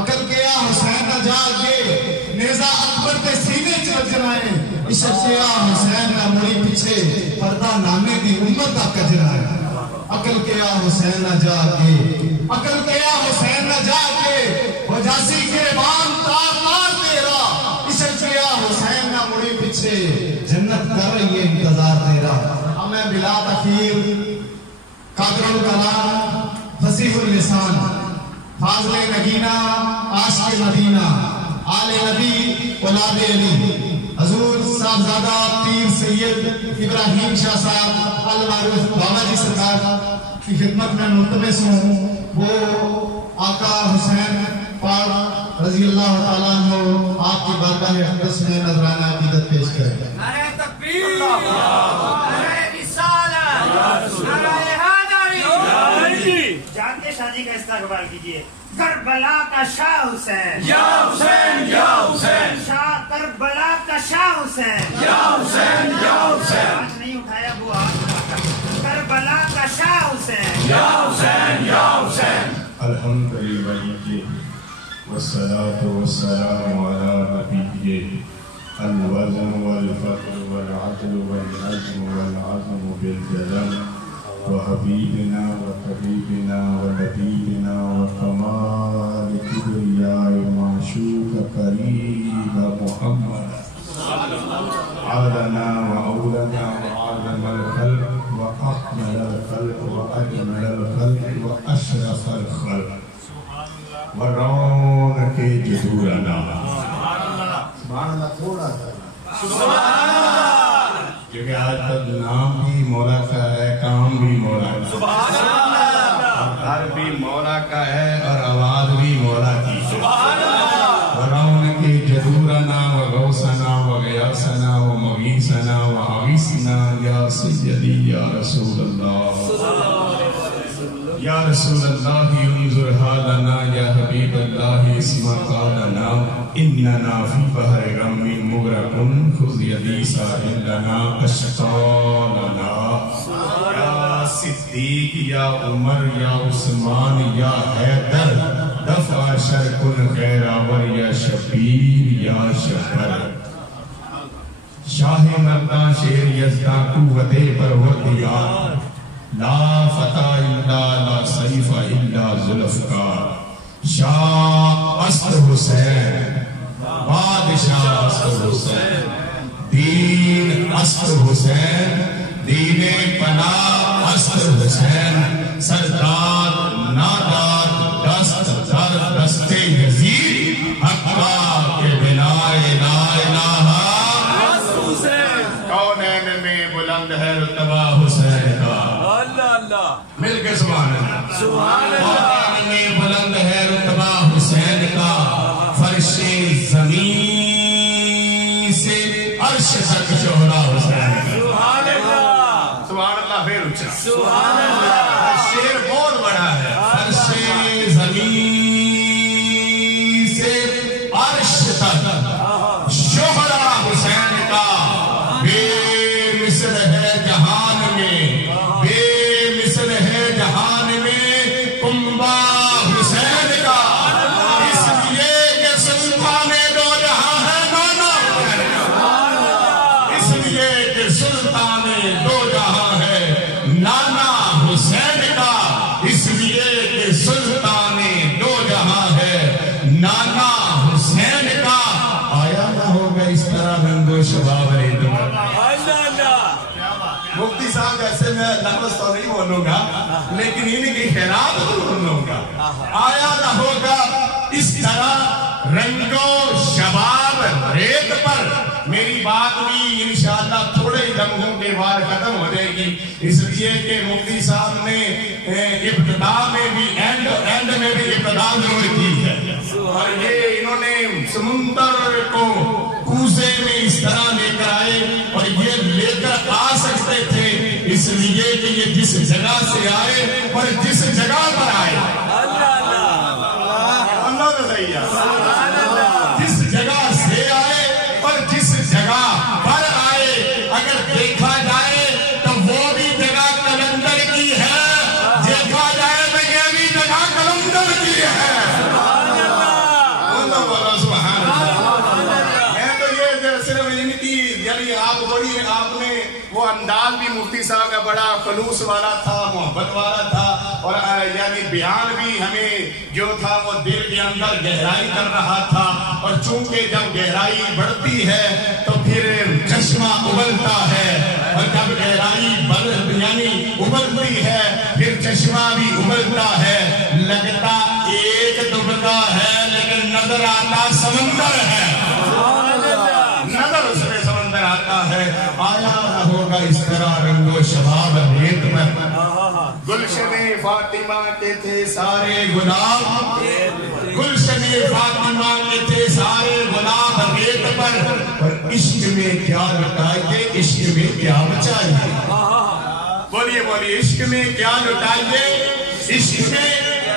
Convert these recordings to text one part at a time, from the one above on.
عقل کیا حسین نہ جاگے نیزہ اکبر تے سینے چل جنائے عشق کیا حسین نہ مڑی پیچھے پردہ نانے دی امت دا کجرائے عقل کیا حسین نہ جاگے عقل کیا حسین نہ جاگے وہ جاسی گریبان تار تار تیرا عشق کیا حسین نہ مڑی پیچھے جنت کر رہی ہے انتظار تیرا اب میں بلاد اخیر قادر الکلام فصیح اللسان فاضل نگینہ عاشق مدینہ آل نبی اولاد علی حضور صاحبزادہ پیر سید ابراہیم شاہ صاحب المعروف بابا جی سرکار کی خدمت میں ملتمس ہوں وہ آقا حسین پاک رضی اللہ تعالیٰ عنہ آپ کی بارگاہ اقدس میں نذرانہ عقیدت پیش کریں نعرہ تکبیر نعرہ رسالت نعرہ حیدری جانتے شاہ جی کا استقبال کیجئے کربلا کا شاہ حسین یا حسین یا حسین شاہ کربلا کا شاہ حسین یا حسین یا حسین آج نہیں اٹھایا وہ آج کربلا کا شاہ حسین یا حسین یا حسین الحمدللہ والصلاة والسلام على نبیہ الوزن والفقر والعدل والعزم والعظم بالجلم وحبیبنا وطبیبنا ونبینا وکمال کبریاء معشوق قریب محمد عالنا وأولنا وعالم الخلق وأكمل الخلق وأجمل الخلق وأشرف الخلق ورونق جدورنا سبحان اللہ تھوڑا سا سبحان اللہ کیونکہ آج تک نام بھی مولا کا ہے کام بھی مولا کا سبحان اللہ گھر بھی مولا کا ہے اور آواز بھی مولا کی سبحان اللہ ورونق جدورنا وغوثنا وغیاثنا ومغیثنا وعویثنا یا سیدی یا رسول اللہ یا رسول اللہ انظر حالنا یا حبیب اللہ اسما قالنا اننا فی بحر غم مغرقن خذ یدی ساحل لنا اشقالنا یا صدیق یا عمر یا عثمان یا حیدر دفع شرکن خیر آور یا شبیر یا شفر شاہ مردان شیر یزدان قوت پروردگار لا فتح الا لا سیف الا ذوالفقار شاہ اسد حسین بادشاہ اسد حسین دین اسد حسین دین پناہ اسد حسین سردار نادار دست در دست یزید حقا کے بنا لا الہ کونین میں بلند ہے رتبہ حسین کا مل کے سبحان اللہ سبحان اللہ کونین میں بلند ہے رتبہ حسین کا فرش زمین سے عرش تک شہرا حسین کا سبحان اللہ سبحان اللہ پھر اچھا سبحان اللہ شیر بہت بڑا ہے فرش زمین سے عرش تک شہرا حسین کا بے مثل ہے جہان میں بے مثل ہے جہان میں کنبہ حسین کا اس لیے کہ سلطان دو جہاں ہے نانا اس لیے کہ سلطان دو جہاں ہے نانا حسین کا اس لیے کہ سلطان دو جہاں ہے نانا حسین کا آیا نہ ہوگا اس طرح رنگ و شباب ریدو مفتی صاحب جیسے میں لفظ تو نہیں بولوں گا لیکن ان کی خیرات بولوں گا آیا نہ ہوگا اس طرح رنگ و شباب ریت پر میری بات بھی انشاءاللہ تھوڑے ہی لمحوں کے بعد ختم ہو جائے گی اس لیے کہ مفتی صاحب نے ابتدا میں بھی اینڈ میں بھی ابتدا ضرور کی ہے اور یہ انہوں نے سمندر کو کوزے میں اس طرح لے کر آئے اور یہ لے کر آ سکتے تھے اس لیے کہ یہ جس جگہ سے آئے اور جس جگہ پر آئے اللہ تو صحیح ہے جس جگہ سے آئے اور جس جگہ پر آئے اگر دیکھا جائے تو وہ بھی جگہ کلندر کی ہے دیکھا جائے تو یہ بھی جگہ کلندر کی ہے آپ بڑی آپ نے وہ انداز بھی مفتی صاحب کا بڑا خلوص والا تھا، محبت والا تھا، اور یعنی بیان بھی ہمیں جو تھا وہ دل کے اندر گہرائی کر رہا تھا. اور چونکہ جب گہرائی بڑھتی ہے تو پھر چشمہ ابلتا ہے، اور جب گہرائی یعنی ابلتی ہے پھر چشمہ بھی ابلتا ہے. لگتا ایک دبکا ہے لیکن نظر آتا سمندر ہے، نظر اس میں سمندر آتا ہے. آیا نہ ہوگا اس طرح رنگ و شباب ریت پر، گلشن فاطمہ کے تھے سارے گلاب، گلشن فاطمہ کے تھے سارے گلاب ریت پر، اور عشق میں کیا لٹائیے، عشق میں کیا بچائیے. بولیے بولیے، عشق میں کیا لٹائیے، عشق میں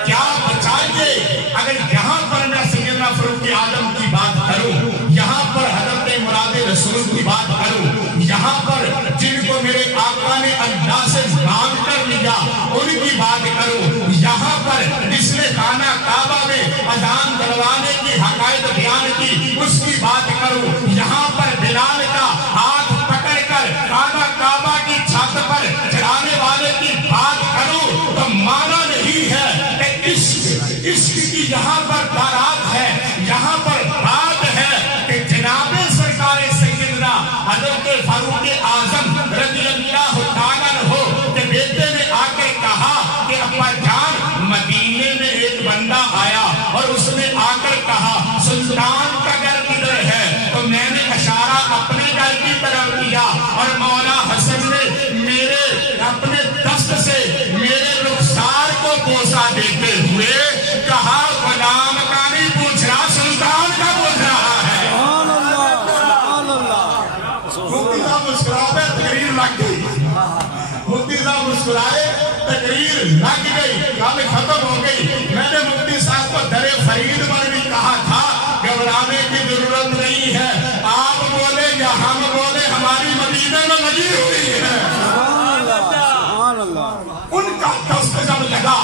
کیا بچائیے. اگر یہاں پر میں سیدنا فاروق اعظم کی بات کروں، یہاں پر حضرت مراد رسول کی بات کروں، یہاں پر جن کو میرے آقا نے اللہ سے باندھ کر لیا ان کی بات کروں، یہاں پر جس نے خانہ کعبہ میں اذان دلوانے کی حقائق بیان کی اس کی بات کروں، یہاں پر بلال کا ہاتھ پکڑ کر خانہ کعبہ کی چھت پر چڑھانے والے کی بات کروں، تو مانا نہیں ہے کہ عشق کی یہاں پر بارات ہے، یہاں پر بات ہے کہ جناب سرکار سیدنا حضرت فاروق اعظم رضی اللہ تعالیٰ عنہ کے بیٹے نے آ کے کہا کہ ابا جان مدینے میں ایک بندہ آیا اور اس نے آ کر کہا سلطان کا گھر کدھر ہے، تو میں نے اشارہ اپنے گھر کی طرف کیا اور مولا حسن نے میرے اپنے دست سے میرے رخسار کو بوسہ دیتے ہوئے کہا غلام کا نہیں پوچھ رہا، سلطان کا پوچھ رہا ہے. مفتی صاحب مسکرائے، تقریر لگ گئی. مفتی صاحب مسکرائے، تقریر لگ گئی، گل ختم ہو گئی. میں نے مفتی صاحب کو در فرید پر بھی کہا تھا گھبرانے کی ضرورت نہیں ہے، آپ بولے یا ہم بولے ہماری مدینے میں لگی ہوئی ہے. ان کا دست جب لگا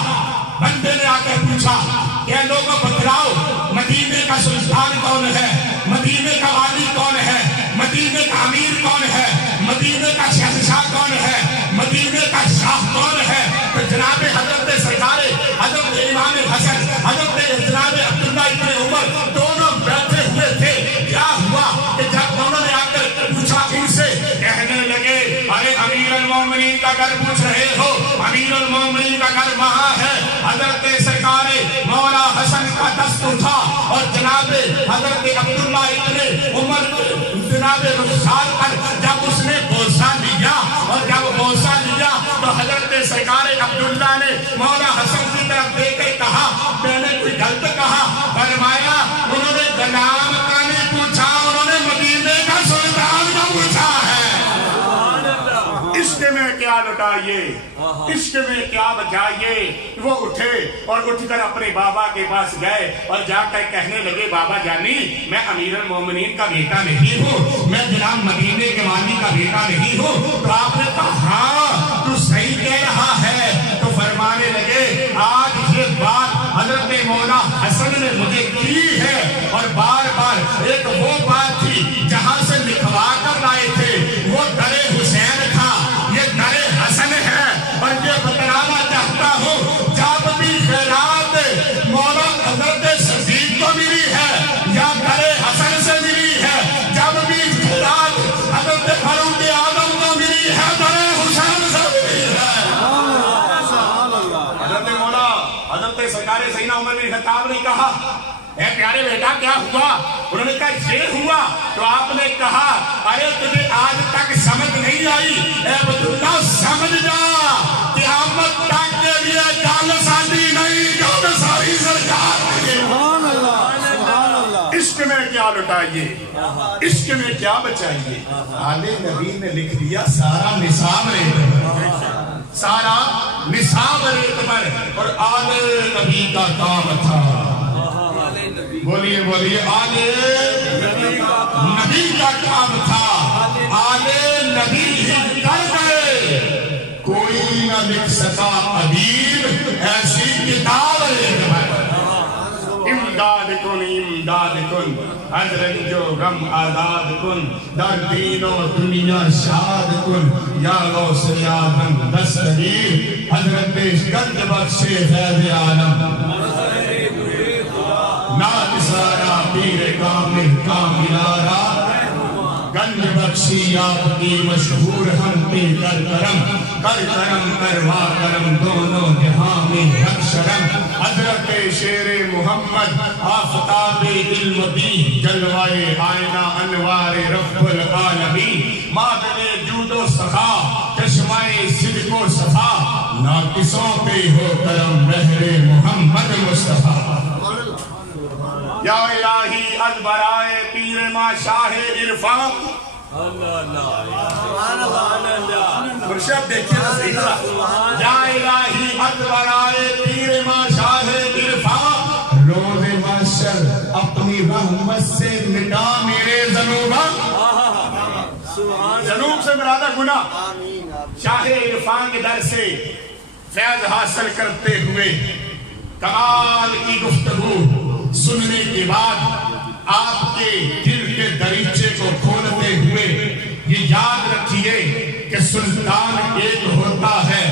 بندے نے آ کر پوچھا کہ لوگوں بتلاؤ مدینے کا سلطان کون ہے، مدینے کا والی کون ہے، مدینے کا امیر کون ہے، مدینے کا شہنشاہ کون ہے، مدینے کا شاہ کون ہے. تو جناب حضرت سرکار حضرت امام حسن حضرت جناب عبداللہ ابن عمر دونوں بیٹھے ہوئے تھے. کیا ہوا کہ جب دونوں نے آ کر پوچھا ان سے، کہنے لگے ارے امیر المومنین کا گھر پوچھ رہے ہو، امیر المومنین کا گھر وہاں ہے. حضرت سرکار مولا حسن کا دست اٹھا اور جناب حضرت عبداللہ ابن عمر جناب رخسار پر جب اس نے بوسہ لیا، اور جب بوسہ لیا تو حضرت سرکار عبداللہ نے مولا حسن کی طرف دیکھ کے کہا میں نے کوئی غلط کہا؟ فرمایا انہوں نے غلام کا نہیں پوچھا، انہوں نے مدینے کا سلطان کا پوچھا ہے. عشق میں کیا لٹائیے، عشق میں کیا بچائیے. وہ اٹھے اور اٹھ کر اپنے بابا کے پاس گئے اور جا کر کہنے لگے بابا جانی میں امیر المومنین کا بیٹا نہیں ہوں، میں جناب مدینے کے والی کا بیٹا نہیں ہوں. تو آپ نے کہا ہاں تو صحیح کہہ رہا ہے. تو فرمانے لگے آج یہ بات حضرت مولا حسن نے مجھے کی ہے، اور بار بار ایک وہ بات تھی جہاں سے لکھوا کر لائے تھے، وہ در حسین تھا، یہ در حسن ہے. اور یہ بتلانا چاہتا ہوں جب بھی خیرات مولا حضرت صدیق کو ملی ہے یا در حسن سے ملی ہے، جب بھی خیرات حضرت فاروق اعظم کو ملی ہے در حسین سے ملی ہے. حضرت مولا حضرت سرکار سیدنا عمر بن خطاب نے کہا اے پیارے بیٹا کیا ہوا؟ انہوں نے کہا یہ ہوا. تو آپ نے کہا ارے تجھے آج تک سمجھ نہیں آئی، اے عبداللہ سمجھ جا قیامت تک کے لیے گل ساڈی نہیں، گل ساری سرکار کی. عشق میں کیا لٹائیے، عشق میں کیا بچائیے. آل نبی نے لکھ دیا سارا نصاب ریت پر، سارا نصاب ریت پر، اور آل نبی کا کام تھا. بولیے بولیے آل نبی کا کام تھا، آل نبی ہی کر گئے. کوئی نہ لکھ سکا ادیب ایسی کتاب. امداد کن امداد کن از رنج و غم آزاد کن در دین و دنیا شاد کن یا غوث اعظم دستگیر حضرت گنج بخش فیض عالم ناقصارا پیر کامل کاملارا گنج بخشی آپ کی مشہور ہم پہ کر کرم کروا کرم دونوں جہاں میں حق شرم حضرت شیر محمد آفتاب علم دی جلوائے آئینہ انوار رب العالمین معدن جود و سخا چشمہ صدق و صفا ناقصوں پہ ہو کرم بہر محمد مصطفیٰ یا الہی از برائے پیر ماں شاہ عرفان مرشد دیکھئے نا صحیح طرح یا الہی از برائے پیر ماں شاہ عرفان روز محشر اپنی رحمت سے مٹا میرے ذنوبہ ذنوب سے مرادہ گناہ شاہ عرفان کے در سے فیض حاصل کرتے ہوئے کمال کی گفتگو سننے کے بعد آپ کے دل کے دریچے کو کھولتے ہوئے یہ یاد رکھیے کہ سلطان ایک ہوتا ہے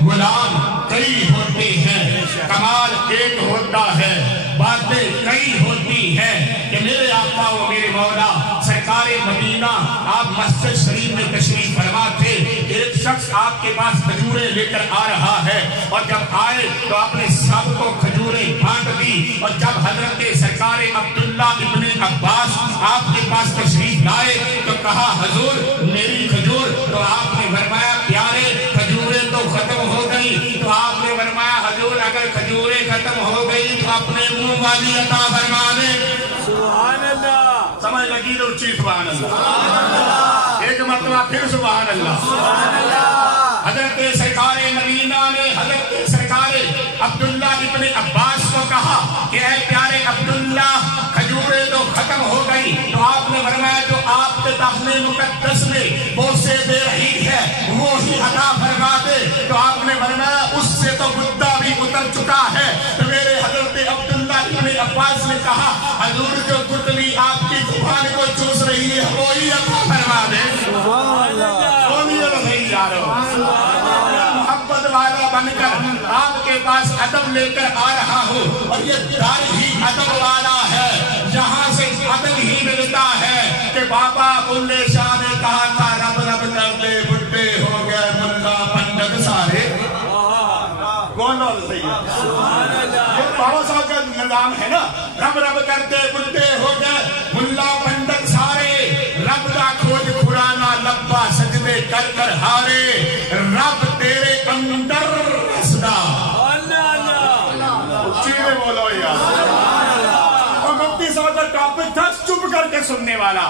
غلام کئی ہوتے ہیں کمال ایک ہوتا ہے باتیں کئی ہوتی ہیں کہ میرے آقا و میرے مولا سرکار مدینہ آپ مسجد شریف میں تشریف فرما تھے ایک شخص آپ کے پاس کھجوریں لے کر آ رہا ہے اور جب آئے تو آپ نے سب کو کھجوریں بانٹ دی اور جب حضرت سرکار عبداللہ ابن عباس آپ کے پاس تشریف لائے تو کہا حضور میری کھجور تو آپ نے فرمایا پیارے کھجوریں تو ختم ہو گئی تو آپ نے فرمایا حضور اگر کھجوریں ختم ہو گئی تو اپنے منہ والی عطا فرما دیں سبحان اللہ سمجھ لگی تو اچھی سبحان اللہ ایک مرتبہ پھر سبحان اللہ حضرت سرکار مدینہ نے حضرت سرکار عبداللہ ابن عباس کو کہا کہ اے پیارے عبداللہ کھجوریں تو ختم ہو گئی تو آپ نے فرمایا جو آپ کے داخل مقدس میں بوسے دے رہی ہے وہی عطا فرما دے تو آپ نے فرمایا اس سے تو مدعا بھی اتر چکا ہے تو میرے حضرت عبداللہ ابن عباس نے کہا حضور جو گٹلی آپ کی زبان کو چوس رہی ہے وہی عطا فرما دے وہی نہیں جا رہا محبت والا بن کر آپ کے پاس ادب لے کر آ رہا ہوں اور یہ دار ہی ادب والا ہے جہاں سے ادب ہی ملتا ہے کہ بابا بلے شاہ نے کہا تھا رب رب کرتے بڈھے ہو گئے ملا پنڈت سارے کون بول صحیح ہے یہ بابا صاحب کا نظام ہے نا رب رب کرتے بڈھے ہو گئے ملا پنڈت سارے رب کا کھوج کھرانا لبا سجدے کر کر ہارے رب تیرے اندر رسدہ چیزیں بولو یار اور مفتی صاحب کا ٹاپک تھا چپ کر کے سننے والا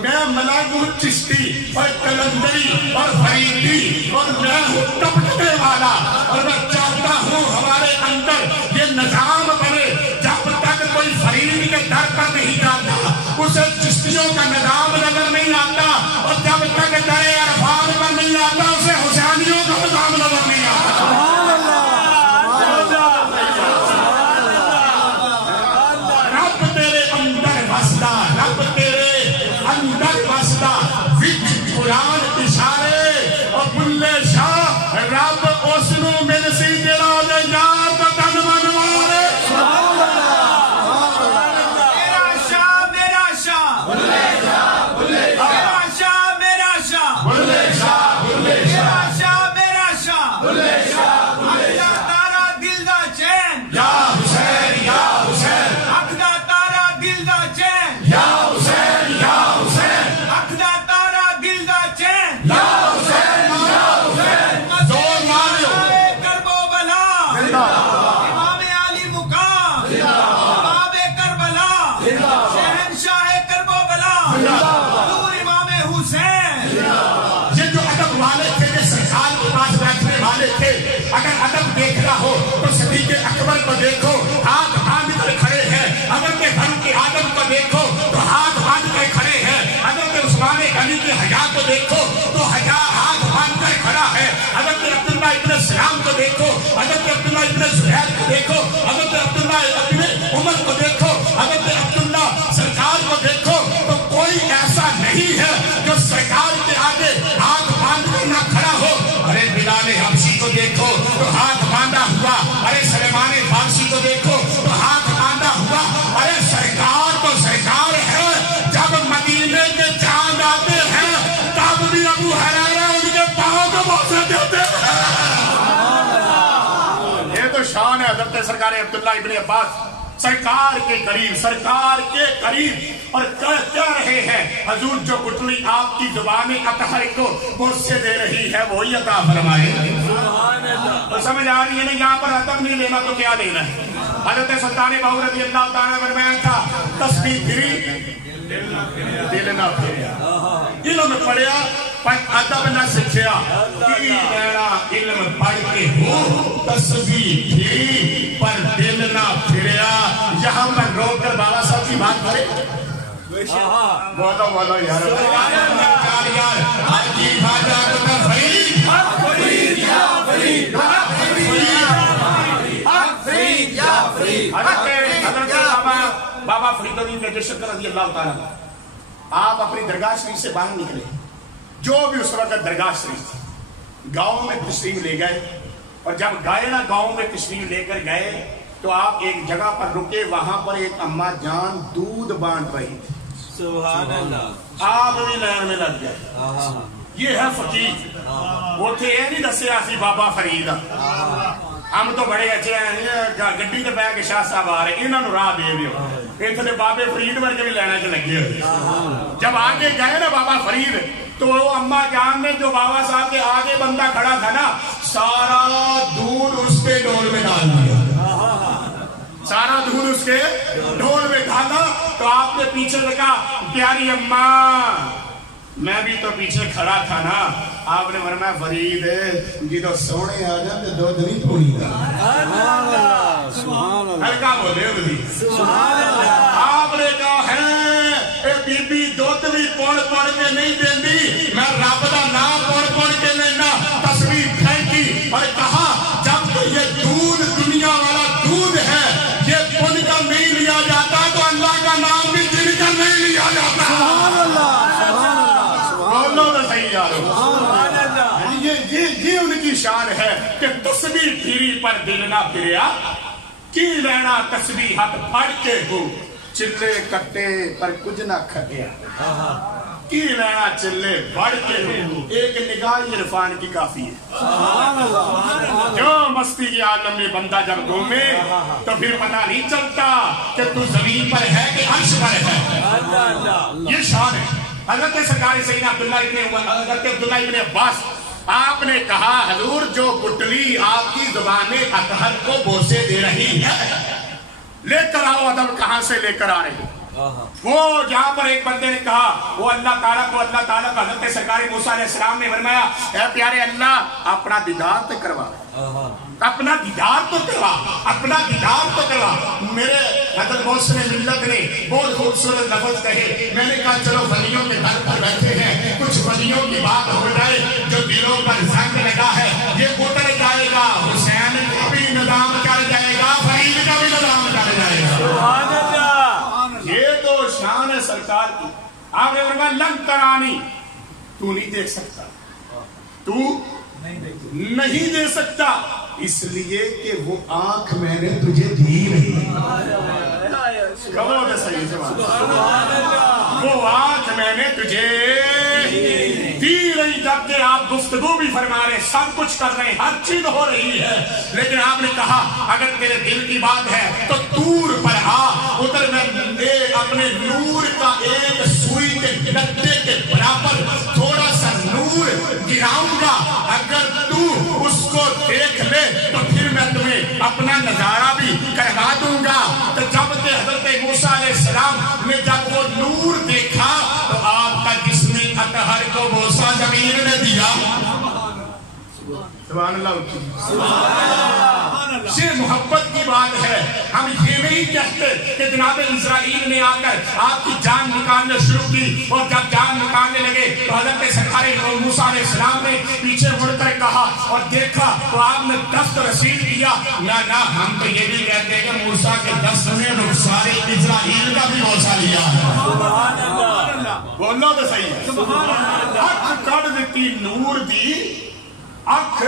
میں ملاگون چشتی اور کلندری اور فریدی اور میں ہوں ٹپکنے والا اور میں چاہتا ہوں ہمارے اندر یہ نظام بنے جب تک کوئی فرید کے در پر نہیں جاتا اسے چشتیوں کا نظام نظر نہیں آتا اور جب تک در عرفات پر نہیں آتا اسے حسینیوں کا نظام نظر نہیں آتا قرآن اشارے اور بلے شاہ رب اسنو من سی جڑا دے یار پتن منوارے میرا شاہ میرا شاہ بلے شاہ بلے شاہ میرا شاہ بلے شاہ بلے شاہ میرا شاہ بلے شاہ بلے شاہ تارا دل دا چین یا حسین یا حسین حق دا تارا دل دا چین یا حسین یا حسین حق دا تارا دل دا چین یا حسین یا حسین زور مارو کربو بلا امام علی مقام باب کربلا شہنشاہ کربو بلا حضور امام حسین یہ جو ادب والے تھے یہ سرکار کے پاس بیٹھنے والے تھے اگر ادب دیکھنا ہو تو صدیق اکبر کو دیکھو ہاتھ باندھ کر کھڑے ہیں اگر کے گھر کی آدم کو دیکھو تو ہاتھ باندھ کر کھڑے ہیں اگر کے عثمان غنی کے حیا کو دیکھو تو حیا ہاتھ باندھ کر کھڑا ہے اگر کے عبداللہ ابن سلام کو دیکھو اگر کے عبداللہ ابن زبیر کو دیکھو اگر کے عبداللہ ابن عمر کو دیکھو اگر کے عبداللہ سرکار کو دیکھو تو شان ہے حضرت سرکار عبداللہ ابن عباس سرکار کے قریب اور کہہ رہے ہیں حضور جو گٹلی آپ کی زبان اطہر کو بوسے دے رہی ہے وہی عطا فرمائے. اور سمجھ آ رہی ہے نا یہاں پر ادب نہیں لینا تو کیا لینا ہے. حضرت سلطان باہو رضی اللہ تعالیٰ فرمایا تھا تسبیح پھری دل نہ پھریا. علم پڑھیا پر ادب نہ سکھیا کہ میرا علم پڑھ کے ہو تسبیح پھری پر دل نہ پھریا. یہاں پر روک کر بابا صاحب کی بات کرے بولو یار حاجی خواجہ کو فرید بابا فرید الدین گجر رضی اللہ تعالیٰ آپ اپنی درگاہ شریف سے باہر نکلے. جو بھی اس وقت درگاہ شریف تھی گاؤں میں تشریف لے گئے اور جب گئے نا گاؤں میں تشریف لے کر گئے تو آپ ایک جگہ پر رکے. وہاں پر ایک اماں جان دودھ بانٹ رہی تھی. سبحان اللہ. آپ بھی لائن میں لگ گئے. یہ ہے فقیر. وہ تھے یہ نہیں دسیا سی بابا فرید ہم تو بڑے اچھے ہیں گڈی تے بہ کے شاہ صاحب آ رہے انہوں نے راہ دے دیو اتنے بابے فرید ورگے بھی لینا چ لگے ہوئے. جب آگے گئے نا بابا فرید تو وہ اماں جان نے جو بابا صاحب کے آگے بندہ کھڑا تھا نا سارا دودھ اس کے ڈول میں ڈال دیا. سارا دودھ اس کے ڈول میں ڈالا تو آپ نے پیچھے دیکھا پیاری اماں میں بھی تو پیچھے کھڑا تھا نا. آپ نے فرمایا فرید جی تو سونے آ جاتے دودھ نہیں تھوڑی گا ہلکا بولے آپ نے کہا ہے بی بی دودھ بھی پڑھ کے نہیں دینی میں رب دا نام پڑھ کے لینا. تصویر پھینکی اور کہا جب تو یہ دودھ دنیا والا دودھ ہے یہ پن کر نہیں لیا جاتا تو اللہ کا نام بھی جن کر نہیں لیا جاتا. یہ ان کی شان ہے کہ تسبیح پھری پر دل نہ پھریا کی لینا تسبیح ہاتھ پھڑ کے ہو چلے کٹے پر کچھ نہ کھٹیا. کی لینا چلے بڑھ کے ہو ایک نگاہ عرفان کی کافی ہے. جو مستی کے عالم میں بندہ جب گھومے تو پھر پتہ نہیں چلتا کہ تو زمین پر ہے کہ عرش پر ہے. یہ شان ہے. حضرت سرکار سیدنا عبداللہ ابن عباس آپ نے کہا حضور جو گٹلی آپ کی زبان اطہر کو بوسے دے رہی ہے لے کر آؤ. ادب کہاں سے لے کر آ رہے وہ جہاں پر ایک بندے نے کہا وہ اللہ تعالیٰ کو حضرت سرکار موسیٰ علیہ السلام نے فرمایا اے پیارے اللہ اپنا دیدار تو کروا اپنا دیدار تو کروا. میرے حضرت محسن ملت نے بہت خوبصورت لفظ کہے. میں نے کہا چلو ولیوں کے در پر بیٹھے ہیں کچھ ولیوں کی بات ہو جائے جو دلوں پر زنگ لگا ہے. یہ اتر جائے گا حسین کا بھی نظام چل جائے گا فرید کا بھی نظام چل جائے گا. یہ تو شان ہے سرکار کی. آپ نے فرمایا لن ترانی تو نہیں دیکھ سکتا تو نہیں دے سکتا اس لیے کہ وہ آنکھ میں نے تجھے دی نہیں. وہ آنکھ میں نے تجھے دی رہی. جبکہ آپ گفتگو بھی فرما رہے سب کچھ کر رہے ہر چیز ہو رہی ہے لیکن آپ نے کہا اگر تیرے دل کی بات ہے تو طور پر آ ادھر میں اپنے نور کا ایک سوئی کے ڈنڈے کے برابر تھوڑا سا نور گراؤں گا. اگر تو اس کو دیکھ لے تو پھر میں تمہیں اپنا نظارہ بھی کروا دوں گا. تو جب کہ حضرت موسیٰ علیہ السلام نے جب وہ نور دیکھا تو آپ کا جسم اطہر کو بوسہ زمین نے دیا. سبحان اللہ. یہ محبت کی بات ہے. ہم یہ نہیں کہتے کہ جناب اسرائیل نے آ کر آپ کی جان نکالنا شروع کی اور جب جان نکالنے لگے تو حضرت سرکار موسیٰ علیہ السلام نے پیچھے مڑ کر کہا اور دیکھا تو آپ نے دست رسید کیا. نہ ہم تو یہ بھی کہتے ہیں کہ موسیٰ کے دست نے رخسار اسرائیل کا بھی بوسہ لیا ہے. بولو تو صحیح ہے. اکھ کڑ دیتی نور دی اکھ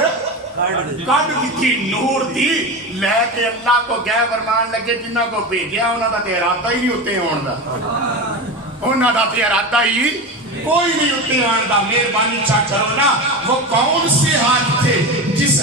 کٹ دیتی نور دی لے کے اللہ کو گئے فرمان لگے جنہ کو بھیجیا انہوں دا تے ارادہ ہی نہیں ہوتے ہون دا. انہوں دا تے ارادہ ہی کوئی نہیں ہوتے ہون دا. مہربانی چاہ کرو نا وہ کون سے ہاتھ تھے جس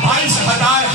22,000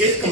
1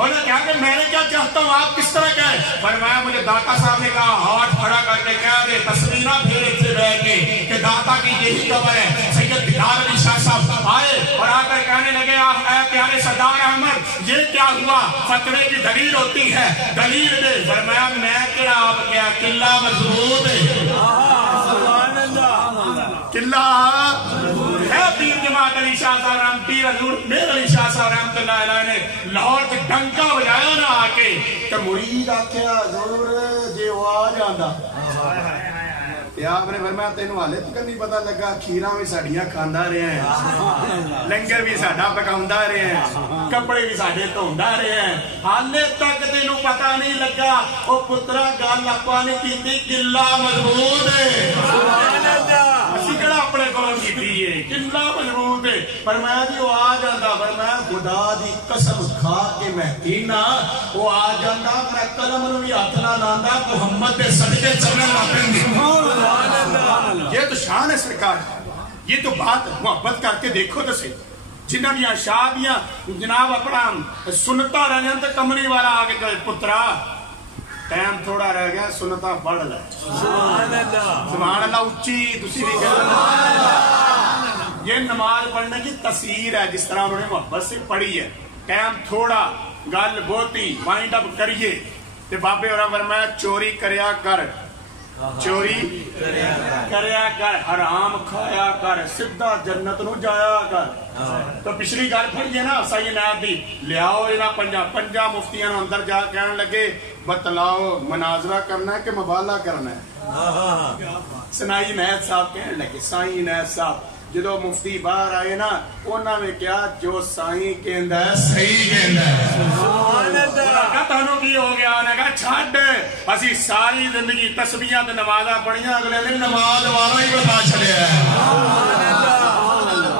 انہوں نے کہا کہ میں نے کیا چاہتا ہوں آپ کس طرح کہیں؟ فرمایا مجھے داتا صاحب نے کہا ہاتھ کھڑا کر کے کہہ دے تصویرہ پھیرے تھے بیٹھ کے کہ داتا کی یہی قبر ہے. سید دیدار علی شاہ صاحب آئے اور آ کر کہنے لگے اے پیارے سردار احمد یہ کیا ہوا؟ فتوے کی دلیل ہوتی ہے دلیل دے. فرمایا میں کیا آپ کیا قلعہ مضبوط ہے قلعہ ہے. پیر جماعت علی شاہ صاحب رحمت پیر حضور میر علی شاہ صاحب رحمت اللہ علیہ نے لاہور سے ڈنکا بجایا نا آ کے تو مرید آکھیا حضور جی وہ آ جاندا. آپ نے فرمایا تینوں حالے تک نہیں پتا لگا کھیراں بھی ساڈیاں کھاندا رہے ہیں لنگر بھی ساڈا پکاوندا رہے ہیں کپڑے بھی ساڈے دھوندا رہے ہیں حالے تک تینوں پتا نہیں لگا. او پترا گل اپاں نے کیتی قلعہ مضبوط ہے سبحان اللہ اسی کڑا اپنے کولوں کیتی ہے قلعہ مضبوط ہے. فرمایا جی وہ آ جاندا. فرمایا خدا دی قسم کھا کے میں کہنا وہ آ جاندا میرا قلم نوں بھی ہاتھ نہ لاندہ محمد دے صدقے چلن لگ پیندی. یہ تو شان ہے سرکار یہ تو بات محبت کر کے دیکھو تو صحیح جنہاں دیاں شادیاں جناب اپنا سنتا رہ جان تو کمری والا آگے کہے پترا ٹائم تھوڑا رہ گیا سنتا پڑھ لے سبحان اللہ اچھی تسی بھی یہ نماز پڑھنے کی تاثیر ہے جس طرح انہوں نے محبت سے پڑھی ہے. ٹائم تھوڑا گل بہتی مائنڈ اپ کریے تے بابے اور فرمایا چوری کریا کر چوری کریا کر حرام کھایا کر سیدھا جنت نو جایا کر. تو پچھلی گل پڑھیے نا سید نائب دی لیاؤ انہاں پنجا مفتیاں اندر جا کہنے لگے بتلاؤ مناظرہ کرنا ہے کہ مبالغہ کرنا ہے. سنائی نیب صاحب کہنے لگے سائیں نیب صاحب جدو مفتی باہر آئے نا انہوں نے کیا جو سائیں کہندا ہے صحیح کہندا ہے سبحان اللہ. تانوں کی ہو گیا انہوں نے کہا چھڈ اسی ساری زندگی تسبیحاں تے نمازاں پڑھیاں اگلے دن نماز والا ہی بتا چھڑیا ہے سبحان اللہ.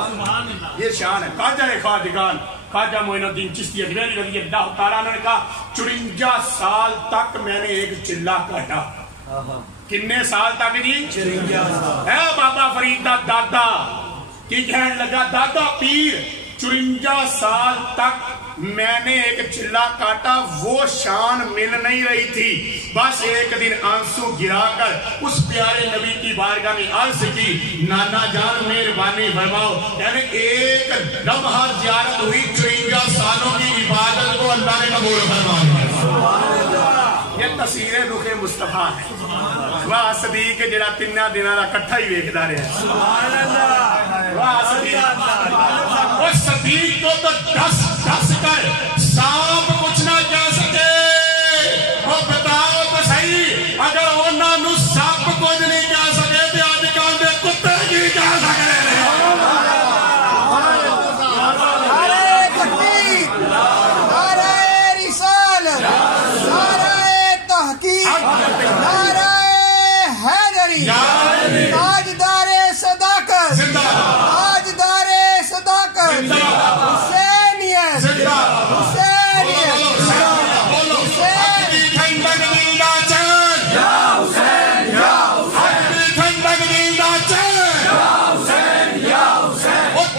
یہ شان ہے خواجہ خواجگان خواجہ معین الدین چشتی اجمیری رضی اللہ تعالیٰ عنہ نے کہا 54 سال تک میں نے ایک چلہ کاٹا. کتنے سال تک جی 54 ہے بابا فرید دا دادا کی کہنے لگا دادا پیر 54 سال تک میں نے ایک چلہ کاٹا وہ شان مل نہیں رہی تھی. بس ایک دن آنسو گرا کر اس پیارے نبی کی بارگاہ میں عرض کی نانا جان مہربانی فرماؤ یعنی ایک لمحہ زیارت ہوئی 54 سالوں کی عبادت کو اللہ نے قبول فرمایا. یہ تصویر رخ مصطفیٰ ہے واہ صدیق جڑا تیناں دناں دا کٹھا ہی ویکھدا رہیا سبحان اللہ. واہ صدیق اس صدیق کو تو دس دس کر سانپ کچھ نہ کہہ سکے. وہ بتاؤ تو صحیح اگر انہاں نوں سانپ کچھ نہیں کہہ سکے تے اج کل دے کتے کی کہہ سکدے نے. تاجدار صداقت تاجدار صداقت حسینیت حسینیت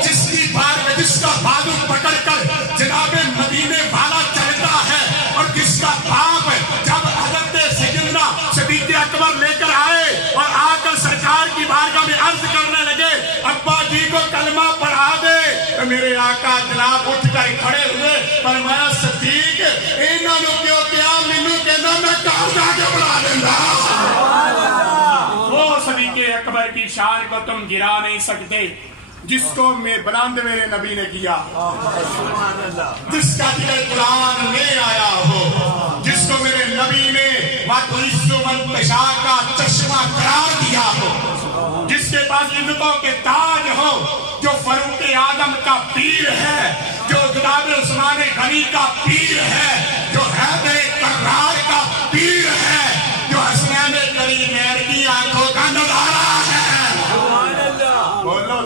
جس کی بار میں جس کا بازو پکڑ کر جناب مدینے والا چلتا ہے اور جس کا باپ جب حضرت سیدنا صدیق اکبر لے کر آئے اور آ کر سرکار کی بارگاہ میں عرض کرنے لگے ابا جی کو کلمہ پڑھا دے تو میرے آقا جناب اٹھ کر کھڑے ہوئے فرمایا صدیق انہاں نوں کیوں کیا مینوں کہندا میں گھر جا کے پڑھا دیندا. وہ صدیق اکبر کی شان کو تم گرا نہیں سکتے جس کو میں بلند میرے نبی نے کیا جس کا ذکر قرآن میں آیا ہو جس کو میرے نبی نے وَتُعِزُّ مَن تَشَاءُ کا چشمہ قرار دیا ہو جس کے پاس عزتوں کے تاج ہو جو فاروق اعظم کا پیر ہے جو جناب عثمان غنی کا پیر ہے جو حیدر کرار کا پیر ہے جو حسنین کریمین کی آنکھوں کا نظارہ ہے. بولو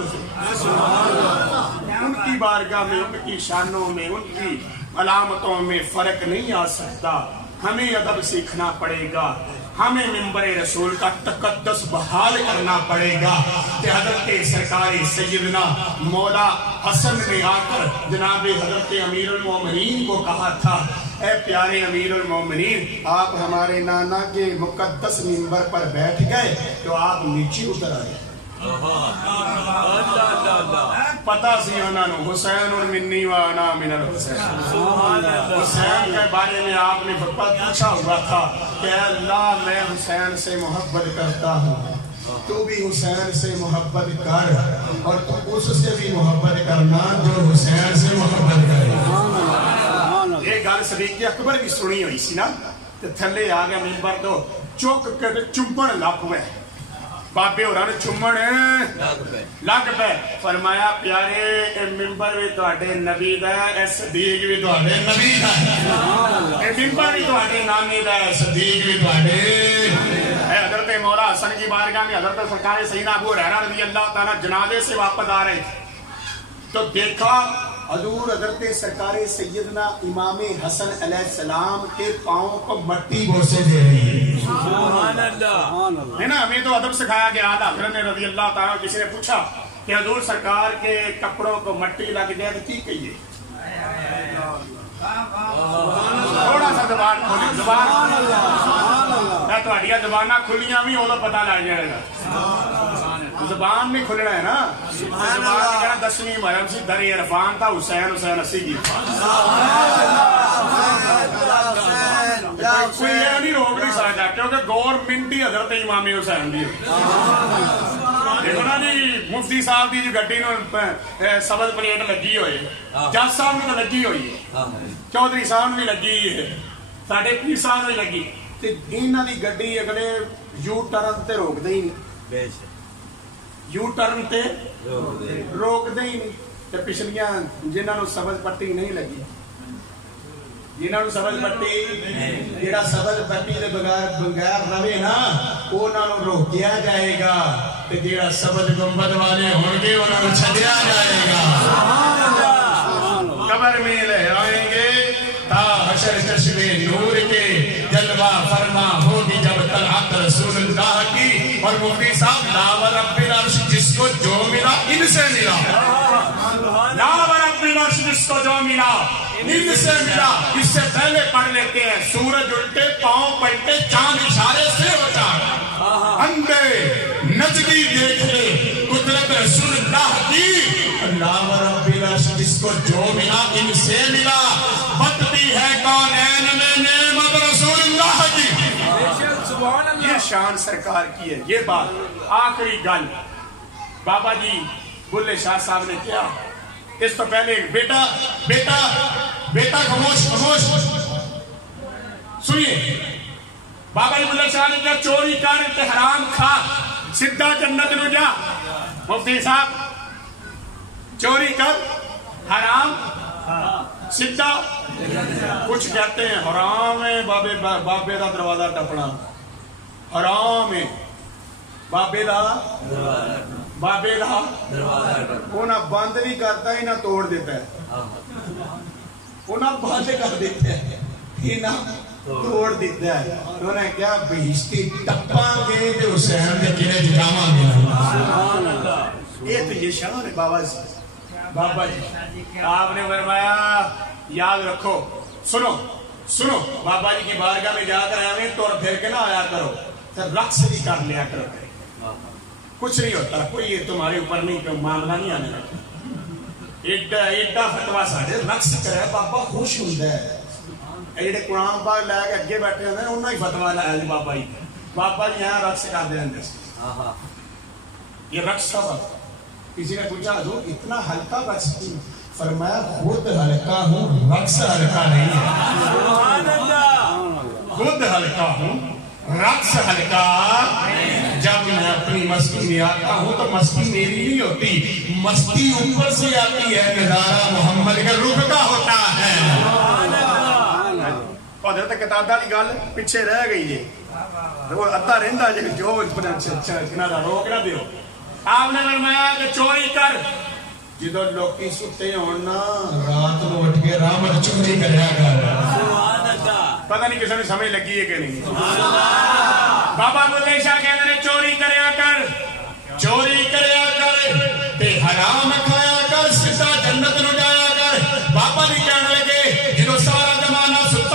ان کی بارگاہ میں ان کی شانوں میں ان کی علامتوں میں فرق نہیں آ سکتا. ہمیں ادب سیکھنا پڑے گا ہمیں منبر رسول کا تقدس بحال کرنا پڑے گا کہ حضرت سرکار سیدنا مولا حسن نے آ کر جناب حضرت امیر المومنین کو کہا تھا اے پیارے امیر المومنین آپ ہمارے نانا کے مقدس منبر پر بیٹھ گئے تو آپ نیچے اتر آئے پتہ سی انہوں نے حسین منی و انا من الحسین حسین کے بارے میں آپ نے پوچھا ہوا تھا کہ اللہ میں حسین سے محبت کرتا ہوں تو بھی حسین سے محبت کر اور تو اس سے بھی محبت کرنا جو حسین سے محبت کرے یہ گل صدیق اکبر بھی سنی ہوئی سی نا تے تھلے آ گیا منبر تو چک کے چمبن لگ پے بابے ہوراں نے چمن لگ پے فرمایا پیارے ممبر بھی تواڈے نبی دا اے صدیق بھی تواڈے نبی دا اے ممبر بھی تواڈے نامی دا اے صدیق بھی تواڈے اے حضرت مولا حسن کی بارگاہ میں حضرت سرکار سیدنا ابو ہریرہ رضی اللہ تعالی جنازے سے واپس آ رہے تو دیکھا حضور حضرت سرکار سیدنا امام حسن علیہ السلام کے پاؤں کو مٹی بوسے دے رہی ہے سبحان اللہ ہے نا ہمیں تو ادب سکھایا گیا حضرت نے رضی اللہ تعالیٰ کسی نے پوچھا کہ حضور سرکار کے کپڑوں کو مٹی لگ جائے تو کی کہیے تھوڑا سا زبان کھولی زبان کھلیاں بھی وہ پتہ لگ جائے گا زبان نہیں کھلنا ہے نا زبان کہنا 10ویں محرم سی در عرفان تھا حسین حسین اسی کی کوئی یہ نہیں روک نہیں سکتا کیونکہ گورنمنٹ ہی حضرت امام حسین دی دیکھو نا جی مفتی صاحب دی جو گڈی نو سبز پلیٹ لگی ہوئے جج صاحب نے تو لگی ہوئی ہے چودھری صاحب بھی لگی ہے ساڈے پیر صاحب نے لگی تے انہاں دی گڈی اگلے یو ٹرن تے روک دے ہی نہیں یو ٹرن تے روک دے ہی نہیں تے پچھلیاں جنہاں نو سبز پٹی نہیں لگی جنہاں نو سبز پٹی جیڑا سبز پٹی دے بغیر رہے نا انہاں نو روکیا جائے گا تے جیڑا سبز گنبد والے ہون گے انہاں نو چھڈیا جائے گا قبر میں لے آئیں گے تا حشر چشم نور کے جلوہ فرما ہوگی جب طلعت رسول اللہ کی اور مفتی صاحب لا ورب العرش جس کو جو ملا ان سے ملا لا ورب العرش جس کو جو ملا ان سے ملا اس سے پہلے پڑھ لیتے ہیں سورج الٹے پاؤں پلٹے چاند اشارے سے ہوتا اندھے نجدی دیکھ لے قدرت رسول اللہ کی اللہ رب العرش جس کو جو ملا ان سے ملا بتتی ہے کونین میں نعمت رسول اللہ کی یہ شان سرکار کی ہے یہ بات آخری گل بابا جی بلے شاہ صاحب نے کیا اس تو پہلے بیٹا بیٹا بیٹا خاموش خاموش سنیے بابا جی بلے شاہ نے کیا چوری کر تے حرام کھا سدھا جنت نو جا مفتی صاحب چوری کر حرام سدھا کچھ کہتے ہیں حرام ہے بابے دا دروازہ ٹپنا حرام ہے بابے دا انہاں بند بھی کرتا ہے انہاں توڑ دیتا ہے انہاں بند کر دیتا ہے انہاں توڑ دیتا ہے انہوں نے کیا بہشتی ٹپاں گے جو حسین دے قلعے جاواں گے یہ تو یہ شان ہے بابا جی آپ نے فرمایا یاد رکھو سنو سنو بابا جی کی بارگاہ میں جا کر آئے توڑ پھر کے نہ آیا کرو رقص بھی کر لیا کرو کچھ نہیں ہوتا کوئی یہ تمہارے اوپر نہیں کوئی معاملہ نہیں آنے لگتا ایڈا فتوا ساڑھے رقص کرے بابا خوش ہوتا ہے ایڈے قرآن پاک لے کے اگے بیٹھے ہوتے ہیں انہوں ہی فتوا لایا جی بابا جی یہاں رقص کر دے اندر یہ رقص کا وقت کسی نے پوچھا حضور اتنا ہلکا رقص کیوں فرمایا خود ہلکا ہوں رقص ہلکا نہیں ہے خود ہلکا ہوں رقص ہلکا جب میں اپنی مستی میں آتا ہوں تو مستی میری نہیں ہوتی مستی اوپر سے آتی ہے نظارہ محمد کے رخ کا ہوتا ہے حضرت قتادہ کی گل پیچھے رہ گئی ہے وہ ادھا رہندا جے جو روک نہ دیو آپ نے فرمایا کہ چوری کر جدو لوکی ستے ہونا رات کو اٹھ کے رحمت چوری کریا کر پتہ نہیں کسی نے سمجھ لگی ہے کہ نہیں بابا بلے شاہ کہتے ہیں چوری کریا کر تے حرام کھایا کر سیدھا جنت نو جایا کر بابا بھی کہنے لگے جدو سارا زمانہ ستا